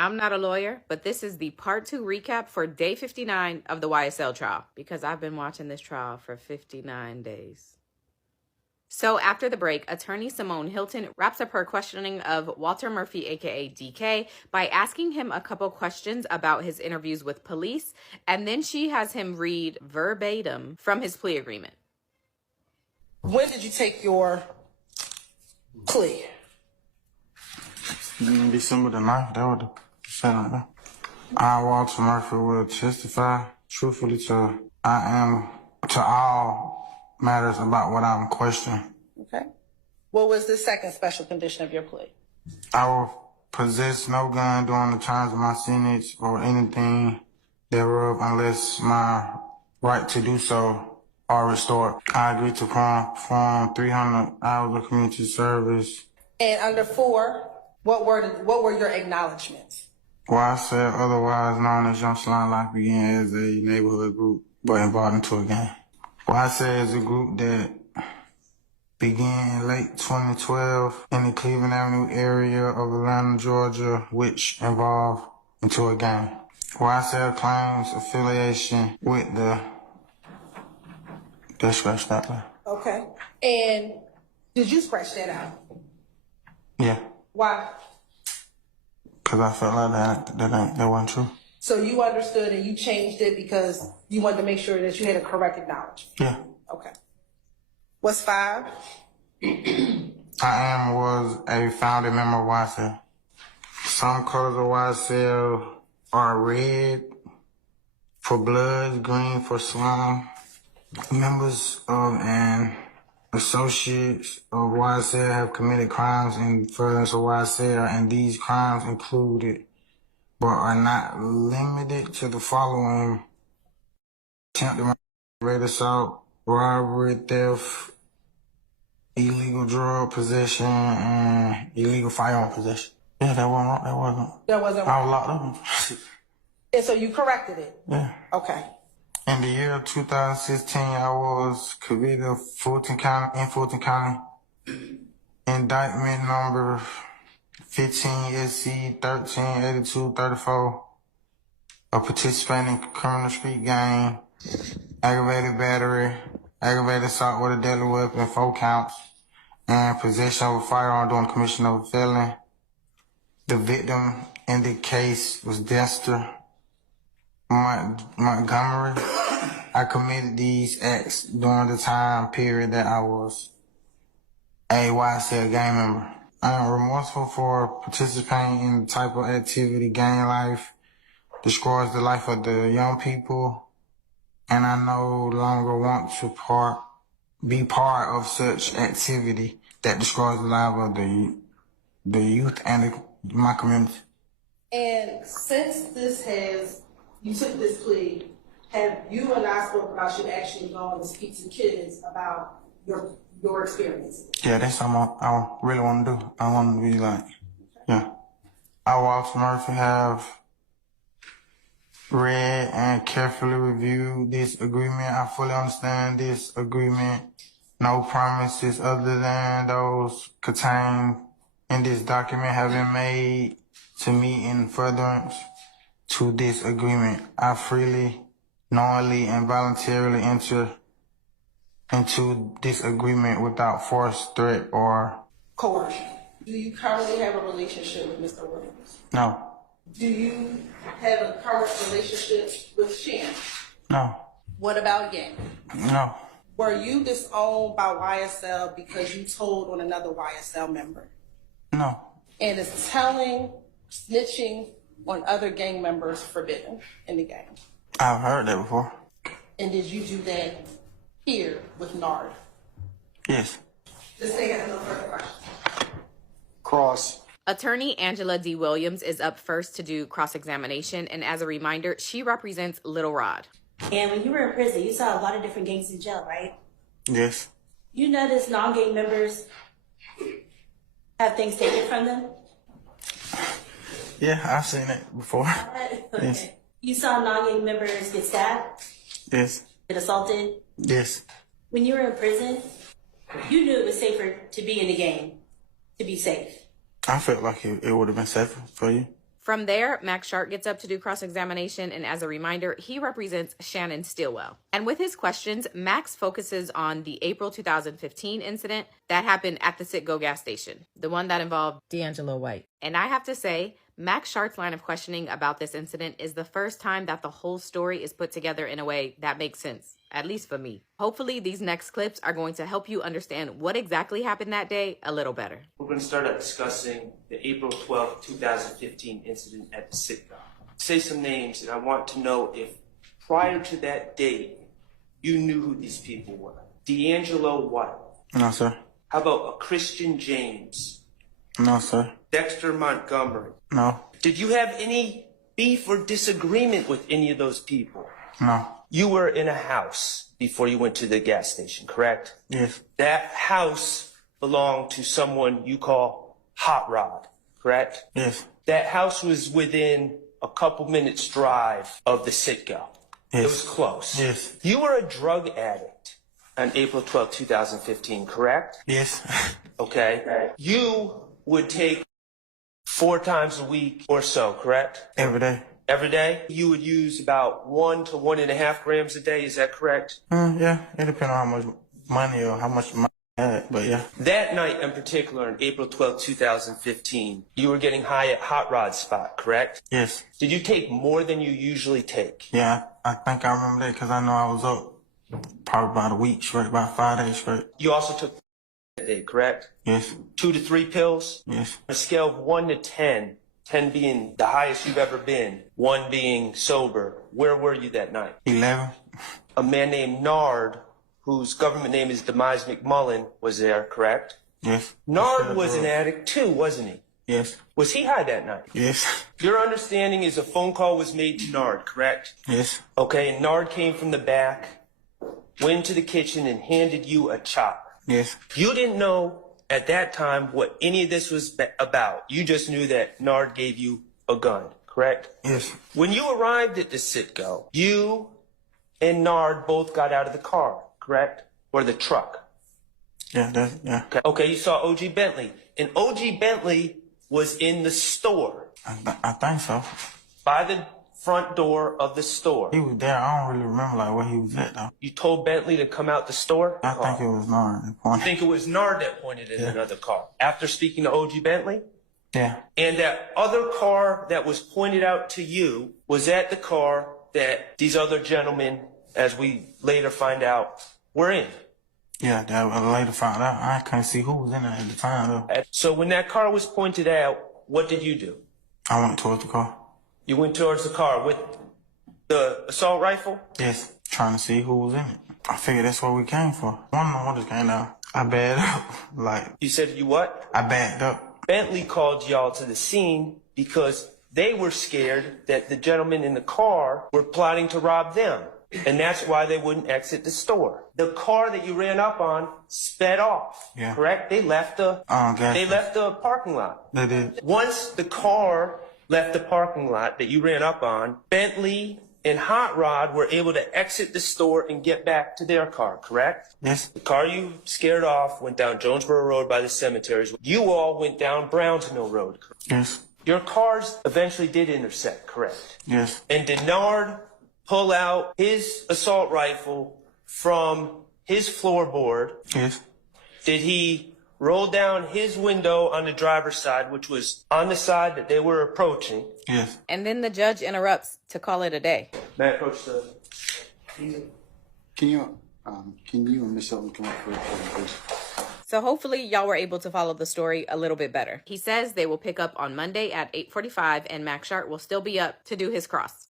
I'm not a lawyer, but this is the part 2 recap for day 59 of the YSL trial, because I've been watching this trial for 59 days. So after the break, attorney Simone Hilton wraps up her questioning of Walter Murphy, aka DK, by asking him a couple questions about his interviews with police, and then she has him read verbatim from his plea agreement. When did you take your plea? December the 9th, that was the Saturday. I, Walter Murphy, will testify truthfully to all matters about what I'm questioning. Okay. What was the second special condition of your plea? I will possess no gun during the terms of my sentence or anything thereof unless my right to do so are restored. I agree to perform 300 hours of community service. And under 4, what were your acknowledgments? YSL, otherwise known as Young Salon Life, began as a neighborhood group but involved into a gang. YSL is a group that began in late 2012 in the Cleveland Avenue area of Atlanta, Georgia, which evolved into a gang. YSL claims affiliation with the... Let's scratch that one. Okay. And did you scratch that out? Yeah. Why? Because I felt like that wasn't true. So you understood and you changed it because you wanted to make sure that you had a correct acknowledgement? Yeah. Okay. What's 5? Was a founding member of YSL. Some colors of YSL are red for blood, green for slum. Members of and associates of YSL have committed crimes in furtherance of YSL, and these crimes included, but are not limited to, the following: attempted murder, assault, robbery, theft, illegal drug possession, and illegal firearm possession. Yeah, that wasn't wrong. That wasn't I wrong. was locked up. And so you corrected it? Yeah. Okay. In the year of 2016, I was convicted of Fulton County, indictment number 15 SC 138234, of participating in criminal street gang, aggravated battery, aggravated assault with a deadly weapon, 4 counts, and possession of a firearm during the commission of a felony. The victim in the case was Dexter Montgomery. I committed these acts during the time period that I was a YSL gang member. I am remorseful for participating in the type of activity gang life destroys the life of the young people, and I no longer want to be part of such activity that destroys the life of the youth and my community. And since you took this plea, have you and I spoke about you actually going to speak to kids about your experiences? Yeah, that's something I really want to do. I want to be like, yeah. I, Walter Murphy, have read and carefully reviewed this agreement. I fully understand this agreement. No promises other than those contained in this document have been made to me in furtherance to this agreement. I freely, knowingly, and voluntarily enter into this agreement without force, threat, or coercion. Do you currently have a relationship with Mr. Williams? No. Do you have a current relationship with Shan? No. What about Yang? No. Were you disowned by YSL because you told on another YSL member? No. And is telling, snitching on other gang members forbidden in the gang? I've heard that before. And did you do that here with Nard? Yes. This thing has no further questions. Cross. Attorney Angela D. Williams is up first to do cross-examination, and as a reminder, she represents Little Rod. And when you were in prison, you saw a lot of different gangs in jail, right? Yes. You noticed non-gang members have things taken from them? Yeah, I've seen it before. Okay. Yes. You saw non-gang members get stabbed? Yes. Get assaulted? Yes. When you were in prison, you knew it was safer to be in the gang, to be safe. I felt like it would have been safer for you. From there, Max Sharp gets up to do cross-examination, and as a reminder, he represents Shannon Stillwell. And with his questions, Max focuses on the April 2015 incident that happened at the Citgo gas station, the one that involved D'Angelo White. And I have to say, Max Sharp's line of questioning about this incident is the first time that the whole story is put together in a way that makes sense, at least for me. Hopefully, these next clips are going to help you understand what exactly happened that day a little better. We're going to start out discussing the April 12th, 2015 incident at the Citgo. Say some names, and I want to know if prior to that date, you knew who these people were. D'Angelo White. No, sir. How about a Christian James? No, sir. Dexter Montgomery. No. Did you have any beef or disagreement with any of those people? No. You were in a house before you went to the gas station, correct? Yes. That house belonged to someone you call Hot Rod, correct? Yes. That house was within a couple minutes drive of the Citgo. Yes. It was close. Yes. You were a drug addict on April 12, 2015, correct? Yes. Okay. You would take 4 times a week or so, correct? Every day. Every day? You would use about 1 to 1.5 grams a day, is that correct? Yeah. It depends on how much money or how much money I had, but yeah. That night in particular, on April 12, 2015, you were getting high at Hot Rod's spot, correct? Yes. Did you take more than you usually take? Yeah, I think I remember that because I know I was up probably about a week straight, about 5 days straight. You also took that day, correct? Yes. 2 to 3 pills? Yes. On a scale of 1 to 10, 10 being the highest you've ever been, 1 being sober, where were you that night? 11. A man named Nard, whose government name is Demise McMullen, was there, correct? Yes. Nard was an addict too, wasn't he? Yes. Was he high that night? Yes. Your understanding is a phone call was made to Nard, correct? Yes. Okay, and Nard came from the back, went to the kitchen and handed you a chopper. Yes. You didn't know at that time what any of this was about. You just knew that Nard gave you a gun, correct? Yes. When you arrived at the Citgo, you and Nard both got out of the car, correct? Or the truck. Yeah, yeah. Okay, you saw O.G. Bentley. And O.G. Bentley was in the store. I think so. By the front door of the store. He was there. I don't really remember like where he was at though. You told Bentley to come out the store? I think it was Nard. I think it was Nard that pointed in another car. After speaking to O.G. Bentley? Yeah. And that other car that was pointed out to you was at the car that these other gentlemen, as we later find out, were in. Yeah, that I later found out. I couldn't see who was in there at the time though. So when that car was pointed out, what did you do? I went towards the car. You went towards the car with the assault rifle? Yes, trying to see who was in it. I figured that's what we came for. One of them one just came down. I backed up. Like, You said you what? I backed up. Bentley called y'all to the scene because they were scared that the gentlemen in the car were plotting to rob them. And that's why they wouldn't exit the store. The car that you ran up on sped off, Yeah. correct? They left the Okay. they left the parking lot. They did. Once the car left the parking lot that you ran up on, Bentley and Hot Rod were able to exit the store and get back to their car, correct? Yes. The car you scared off went down Jonesboro Road by the cemeteries. You all went down Browns Mill Road. Yes. Your cars eventually did intersect, correct? Yes. And did Nard pull out his assault rifle from his floorboard? Yes. Did he roll down his window on the driver's side, which was on the side that they were approaching? Yes. And then the judge interrupts to call it a day. May I approach the... Can you and Miss Shelton come up for a second, please? So hopefully y'all were able to follow the story a little bit better. He says they will pick up on Monday at 8:45 and Max Sharp will still be up to do his cross.